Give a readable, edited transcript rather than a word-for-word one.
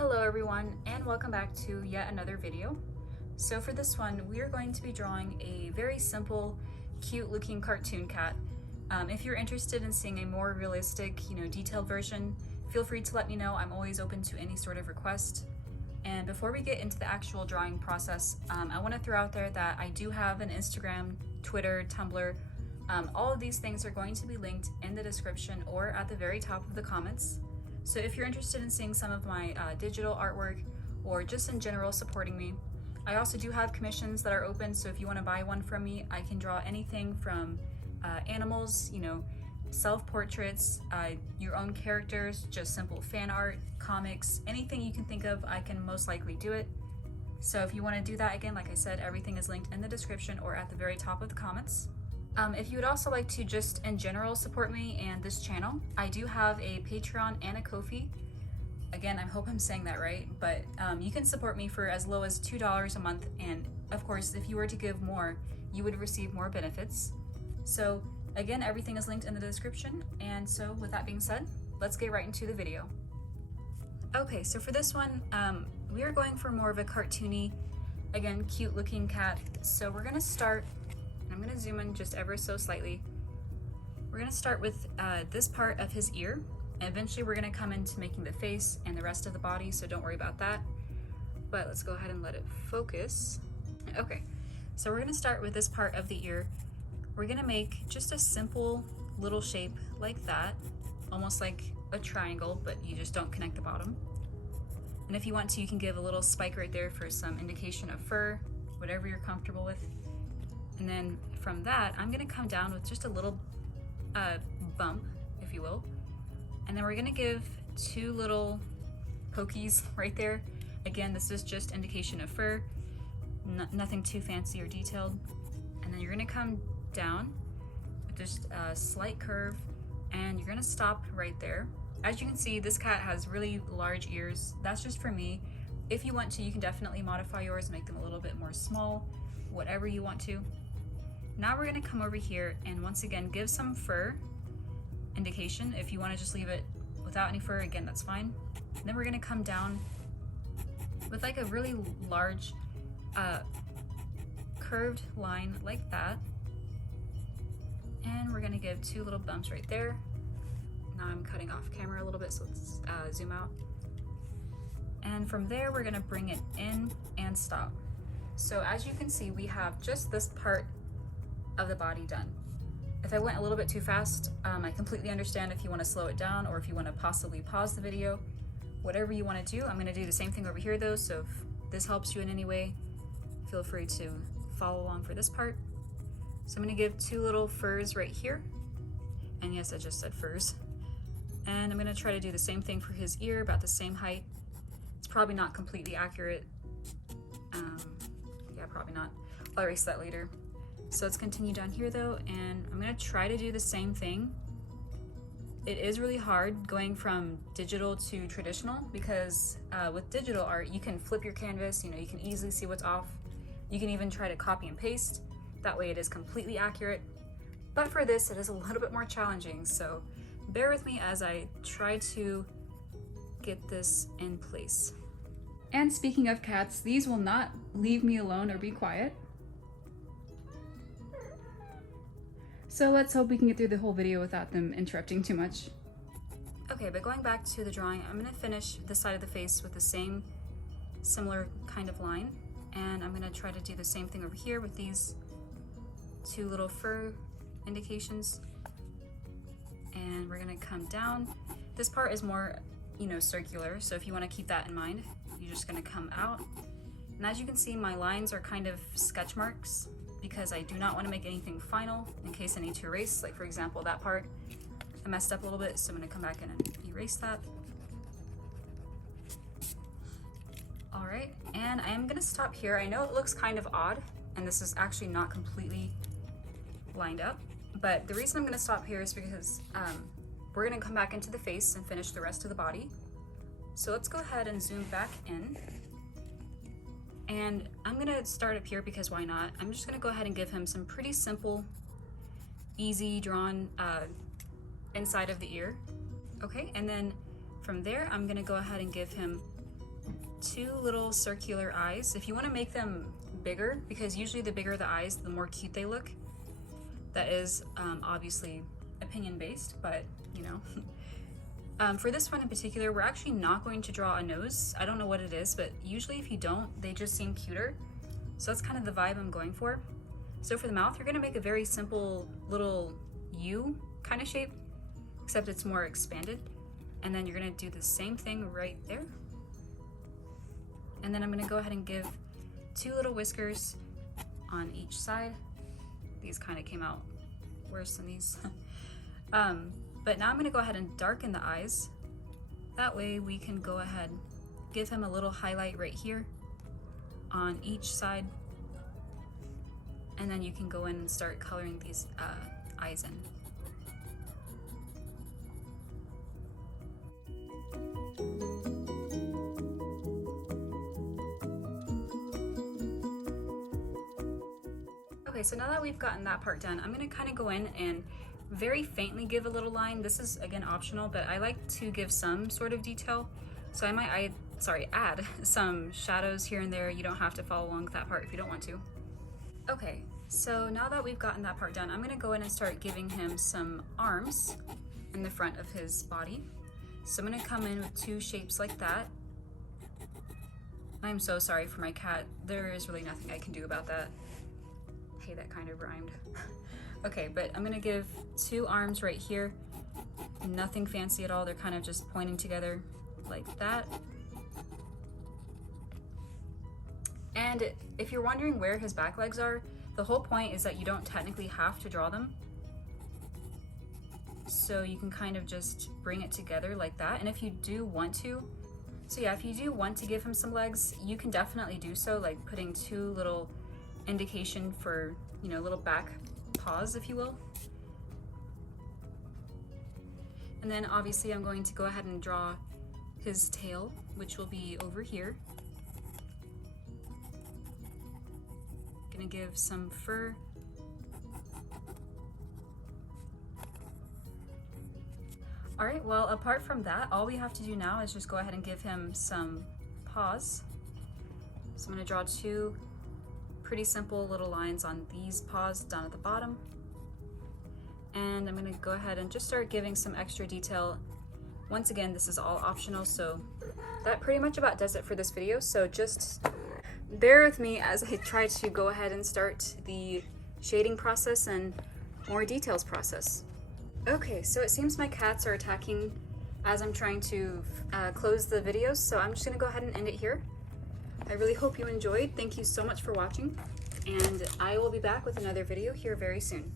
Hello everyone, and welcome back to yet another video. So for this one, we are going to be drawing a very simple, cute looking cartoon cat. If you're interested in seeing a more realistic, detailed version, feel free to let me know. I'm always open to any sort of request. And before we get into the actual drawing process, I want to throw out there that I do have an Instagram, Twitter, Tumblr. All of these things are going to be linked in the description or at the very top of the comments. So if you're interested in seeing some of my digital artwork or just in general supporting me, I also do have commissions that are open. So if you want to buy one from me, I can draw anything from animals, self-portraits, your own characters, just simple fan art, comics, anything you can think of, I can most likely do it. So if you want to do that, again, like I said, everything is linked in the description or at the very top of the comments. If you would also like to just in general support me and this channel, I do have a Patreon and a Ko-fi. Again, I hope I'm saying that right, but you can support me for as low as $2 a month, and of course, if you were to give more, you would receive more benefits. So again, everything is linked in the description, and so with that being said, let's get right into the video. Okay, so for this one, we are going for more of a cartoony, again, cute looking cat. So we're gonna start, I'm gonna zoom in just ever so slightly. We're gonna start with this part of his ear, and eventually we're gonna come into making the face and the rest of the body, so don't worry about that. But let's go ahead and let it focus. Okay, so we're gonna start with this part of the ear. We're gonna make just a simple little shape like that, almost like a triangle, but you just don't connect the bottom. And if you want to, you can give a little spike right there for some indication of fur, whatever you're comfortable with. And then from that, I'm gonna come down with just a little bump, if you will. And then we're gonna give two little pokies right there. Again, this is just indication of fur, nothing too fancy or detailed. And then you're gonna come down with just a slight curve, and you're gonna stop right there. As you can see, this cat has really large ears. That's just for me. If you want to, you can definitely modify yours, make them a little bit more small, whatever you want to. Now we're gonna come over here and once again give some fur indication. If you wanna just leave it without any fur, again, that's fine. And then we're gonna come down with like a really large curved line like that. And we're gonna give two little bumps right there. Now I'm cutting off camera a little bit, so let's zoom out. And from there, we're gonna bring it in and stop. So as you can see, we have just this part of the body done. If I went a little bit too fast, I completely understand if you want to slow it down or if you want to possibly pause the video, whatever you want to do. I'm going to do the same thing over here though, so if this helps you in any way, feel free to follow along for this part. So I'm going to give two little furs right here, and yes, I just said furs. And I'm going to try to do the same thing for his ear, about the same height. It's probably not completely accurate. Yeah, probably not. I'll erase that later. So let's continue down here though, and I'm gonna try to do the same thing. It is really hard going from digital to traditional because with digital art, you can flip your canvas, you can easily see what's off. You can even try to copy and paste. That way it is completely accurate. But for this, it is a little bit more challenging. So bear with me as I try to get this in place. And speaking of cats, these will not leave me alone or be quiet. So let's hope we can get through the whole video without them interrupting too much. Okay, but going back to the drawing, I'm gonna finish this side of the face with the same similar kind of line. And I'm gonna try to do the same thing over here with these two little fur indications. And we're gonna come down. This part is more, circular. So if you wanna keep that in mind, you're just gonna come out. And as you can see, my lines are kind of sketch marks, because I do not want to make anything final in case I need to erase. Like for example, that part I messed up a little bit, so I'm going to come back in and erase that. All right, and I am going to stop here. I know it looks kind of odd, and this is actually not completely lined up, but the reason I'm going to stop here is because we're going to come back into the face and finish the rest of the body. So let's go ahead and zoom back in. And I'm gonna start up here because why not? I'm just gonna go ahead and give him some pretty simple, easy drawn inside of the ear. Okay, and then from there, I'm gonna go ahead and give him two little circular eyes. If you want to make them bigger, because usually the bigger the eyes, the more cute they look. That is obviously opinion based, but you know. For this one in particular, we're actually not going to draw a nose. I don't know what it is, but usually if you don't, they just seem cuter. So that's kind of the vibe I'm going for. So for the mouth, you're gonna make a very simple little U kind of shape, except it's more expanded. And then you're gonna do the same thing right there. And then I'm gonna go ahead and give two little whiskers on each side. These kind of came out worse than these. But now I'm gonna go ahead and darken the eyes. That way we can go ahead, give him a little highlight right here on each side. And then you can go in and start coloring these eyes in. Okay, so now that we've gotten that part done, I'm gonna kind of go in and very faintly give a little line. This is again optional, but I like to give some sort of detail. So I might add some shadows here and there. You don't have to follow along with that part if you don't want to. Okay, so now that we've gotten that part done, I'm gonna go in and start giving him some arms in the front of his body. So I'm gonna come in with two shapes like that. I'm so sorry for my cat. There is really nothing I can do about that. Hey, that kind of rhymed. Okay, but I'm gonna give two arms right here. Nothing fancy at all. They're kind of just pointing together like that. And if you're wondering where his back legs are, the whole point is that you don't technically have to draw them. So you can kind of just bring it together like that. And if you do want to, so yeah, if you do want to give him some legs, you can definitely do so, like putting two little indication for, you know, little back paws, if you will. And then obviously I'm going to go ahead and draw his tail, which will be over here. Gonna give some fur. All right, well, apart from that, all we have to do now is just go ahead and give him some paws. So I'm gonna draw two pretty simple little lines on these paws down at the bottom. And I'm gonna go ahead and just start giving some extra detail. Once again, this is all optional, so that pretty much about does it for this video. So just bear with me as I try to go ahead and start the shading process and more details process. Okay, so it seems my cats are attacking as I'm trying to close the video, so I'm just gonna go ahead and end it here. I really hope you enjoyed. Thank you so much for watching, and I will be back with another video here very soon.